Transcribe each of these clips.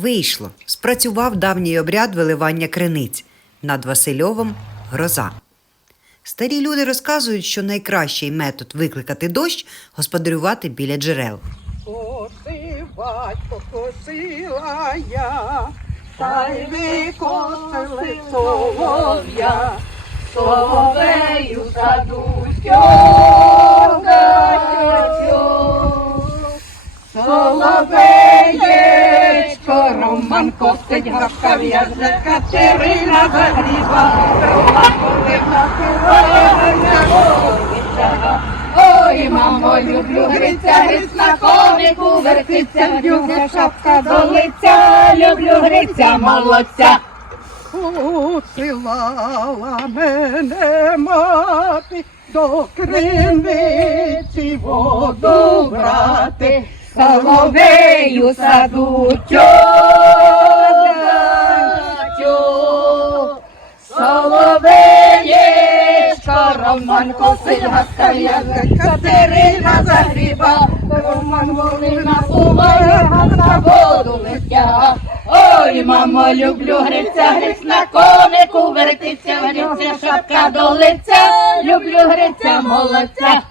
Вийшло, спрацював давній обряд виливання криниць. Над Васильовом гроза. Старі люди розказують, що найкращий метод викликати дощ господарювати біля джерел. Коси батько косила я, та й викосили солов'я, соловею садуть Соловеєчко, Роман косить, гавка в'яже, Катерина загріба, Роман повинна Ой, мамо, люблю гриця, гриць на конику, вертиться, вдюга шапка до лиця, люблю гриця, молодця. Посилала мене мати до криниці воду брати, соловею саду Роман косить, гаскає, Катерина загріба, Роман волина суває, на воду летя. Ой, мамо, люблю гриця, гриць на конику, вертиться, гриця, шапка до лиця, люблю гриця, молодця.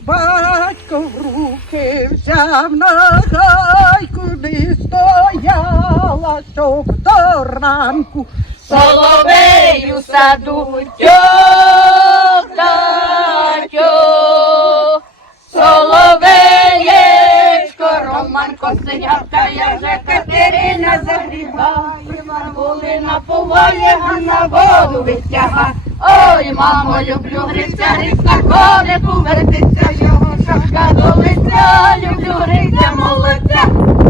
Батько в руки взяв на гайку, не стояла, щоб до ранку соловею саду тьотачу. Роман Косинявка, я вже Катерина загріба, Іван Волина поває, а на воду витяга. Ой, мамо, люблю гриця, гриць на конику, вертиться його шапка до лиця, люблю гриця, молодця.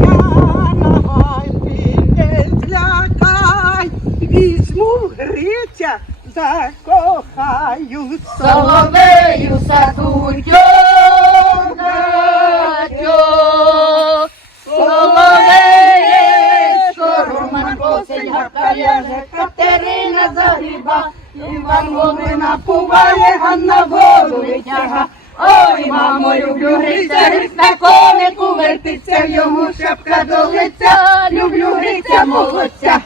Я на не злякай, візьму гриця, закохаю соловею ляже, Катерина загріба, Іван Волина пуває, Ганна воду витяга. Ой, мамо, люблю гриця, гриць на конику, вертиться йому шапка до лиця, люблю гриця молодця.